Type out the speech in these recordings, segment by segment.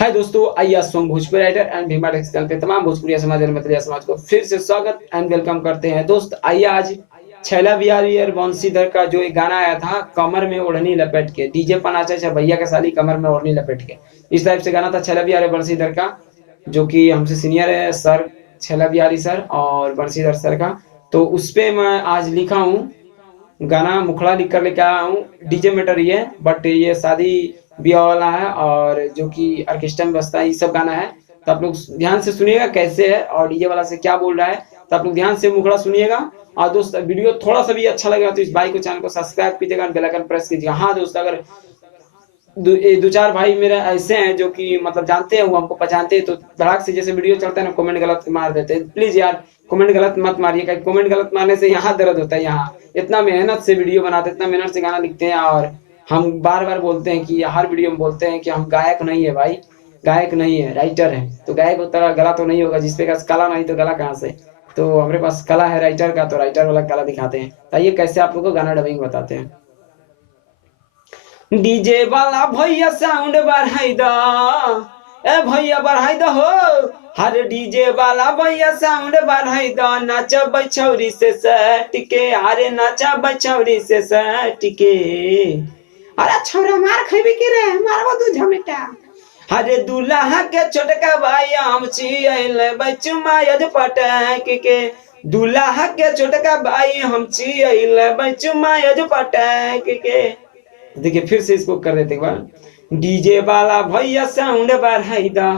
हाय दोस्तों, आइए आज song Bhojpuri writer and Bhima textile पे तमाम भोजपुरी समाज और मछलिया समाज को फिर से स्वागत एंड वेलकम करते हैं। दोस्त आइए आज छैला बिहारी और बंशीधर का जो एक गाना आया था, कमर में ओढ़नी लपेट के, डीजे पनाचा अच्छा भैया के साली कमर में ओढ़नी लपेट के, इस टाइप से गाना था छैला बिहारी और बंशीधर का, जो कि हमसे सीनियर है सर, छैला बिहारी सर और बंशीधर सर का। तो उस पे मैं आज लिखा हूँ गाना, मुखड़ा लिख कर लेके आया हूँ। डीजे मैटर ही है, बट ये शादी ब्याह वाला है और जो कि ऑर्केस्ट्रा में बजता है, ये सब गाना है। तो आप लोग ध्यान से सुनिएगा कैसे है और डीजे वाला से क्या बोल रहा है। तो आप लोग ध्यान से मुखड़ा सुनिएगा। और दोस्त वीडियो थोड़ा सा भी अच्छा लगेगा तो इस भाई को चैनल को सब्सक्राइब कीजिएगा, बेल आइकन प्रेस कीजिएगा। हाँ दोस्त, अगर दो चार भाई मेरे ऐसे हैं जो कि मतलब जानते हैं, वो हमको पहचानते हैं, तो धड़ाक से जैसे वीडियो चलता है ना, कमेंट गलत मार देते हैं। प्लीज यार कमेंट गलत मत मारिए, कमेंट गलत मारने से यहाँ दर्द होता है। यहाँ इतना मेहनत से वीडियो बनाते हैं, इतना मेहनत से गाना लिखते हैं, और हम बार बार बोलते हैं कि हर वीडियो में बोलते हैं कि हम गायक नहीं है भाई, गायक नहीं है, राइटर है। तो गायक होता गला तो नहीं होगा, जिसपे का कला नहीं तो गला कहाँ से। तो हमारे पास कला है राइटर का, तो राइटर वाला कला दिखाते हैं। आइए कैसे आप लोग को गाना डबिंग बताते हैं। डीजे वाला भैया साउंड बढ़ाई दा, ए भैया बढ़ाई दा हो। हर डीजे वाला भैया साउंड बढ़ाई दा, नाचा बछौरी से सट के, अरे नाचा बछौरी से सट के। अरे छौरा मार खइबी के रे, मारबो तू झमेटा। हरे दूल्हा के छोटका भाई हम छियल बच्चू मायज पटक के, दूल्हा के छोटका भाई हम छियल बच्चू मायज पटक के। देखिए फिर से इसको कर देते एक बार। डीजे वाला भैया साउंड बढ़ाई दा,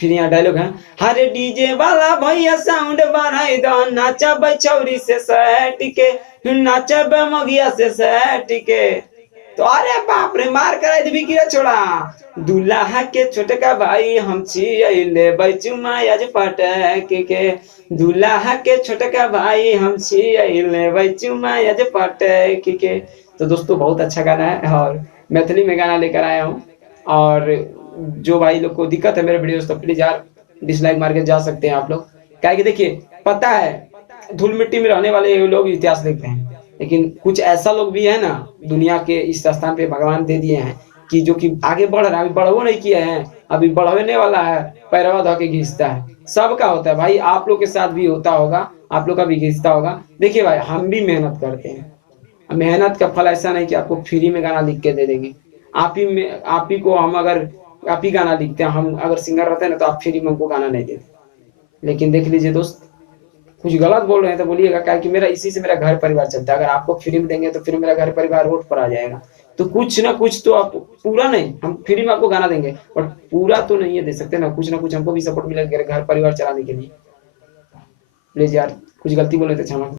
फिर यहाँ डायलॉग है, हरे डीजे वाला भैया साउंड बढ़ाई दा, नाचा बछौरी से सट के, नाचा बमगिया से सट के। तो अरे बाप रे, मार कराई देबी की रे छोड़ा। दूल्हा के छोटका भाई हम छियले बचुमा आज पटक के, दूल्हा के छोटका भाई हम छियले बचुमा आज पटक के। तो दोस्तों बहुत अच्छा गाना है और मैथिली में गाना लेकर आया हूँ। और जो भाई लोग को दिक्कत है मेरे वीडियोस, तो प्लीज यार डिसलाइक मार के जा सकते हैं आप लोग। क्या कि देखिए पता है धूल मिट्टी में रहने वाले लोग इतिहास लिखते हैं, लेकिन कुछ ऐसा लोग भी है ना दुनिया के इस स्थान पे भगवान दे दिए हैं कि जो कि आगे बढ़ रहा है, अभी बढ़ो नहीं किए हैं, अभी बढ़ने वाला है, पैरवा धो के घिसता है। सबका होता है भाई, आप लोग के साथ भी होता होगा, आप लोग का भी घिसता होगा। देखिए भाई हम भी मेहनत करते हैं, मेहनत का फल ऐसा नहीं कि आपको फ्री में गाना लिख के दे देंगे। आप ही को हम अगर आप ही गाना लिखते हैं, हम अगर सिंगर रहते हैं ना, तो आप फ्री में हमको गाना नहीं देते। लेकिन देख लीजिए दोस्त, कुछ गलत बोल रहे हैं तो बोलिएगा, क्या कि मेरा इसी से मेरा घर परिवार चलता है। अगर आपको फ्री में देंगे तो फिर मेरा घर परिवार रोड पर आ जाएगा। तो कुछ ना कुछ तो आप, पूरा नहीं, हम फ्री में आपको गाना देंगे बट पूरा तो नहीं दे सकते ना कुछ हमको भी सपोर्ट मिलेगा घर परिवार चलाने के लिए। प्लीज यार कुछ गलती बोले तो क्षमा।